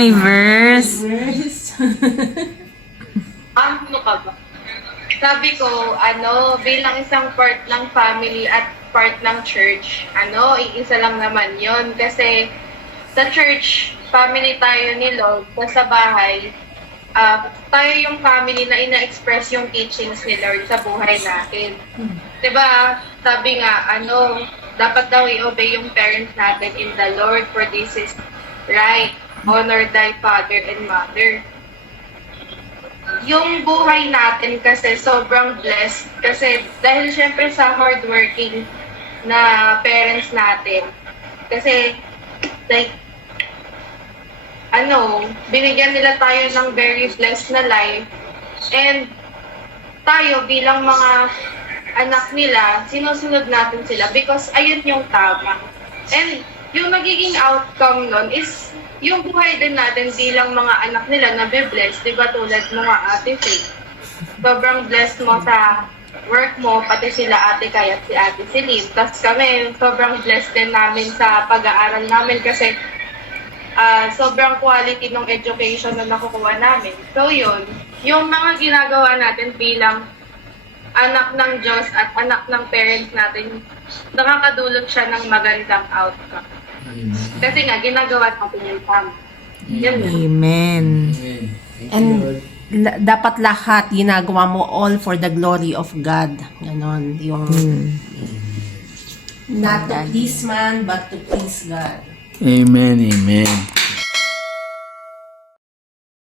May verse. Ano ka ba? Sabi ko, bilang isang part ng family at part ng church, iisa lang naman yon. Kasi sa church, family tayo ni Lord. Sa bahay, tayo yung family na ina-express yung teachings ni Lord sa buhay natin. Diba? Sabi nga, dapat daw i-obey yung parents natin in the Lord, for this is right. Honor thy father and mother. Yung buhay natin kasi sobrang blessed kasi dahil syempre sa hardworking na parents natin. Kasi like binigyan nila tayo ng very blessed na life, and tayo bilang mga anak nila, sinusunod natin sila because ayun yung tama. And yung nagiging outcome nun is yung buhay din natin bilang mga anak nila na be-bless, di ba, tulad mga Ate Faith. Sobrang blessed mo sa work mo, pati sila Ate Kay at si Ate Celine. Tapos kami, sobrang blessed din namin sa pag-aaral namin kasi sobrang quality ng education na nakukuha namin. So yun, yung mga ginagawa natin bilang anak ng Diyos at anak ng parents natin, nakakadulot siya ng magandang outcome. Kasi nga, ginagawa natin yung tama. Amen. And dapat lahat ginagawa mo all for the glory of God. Ganon. Yung not to please man, but to please God. Amen, amen.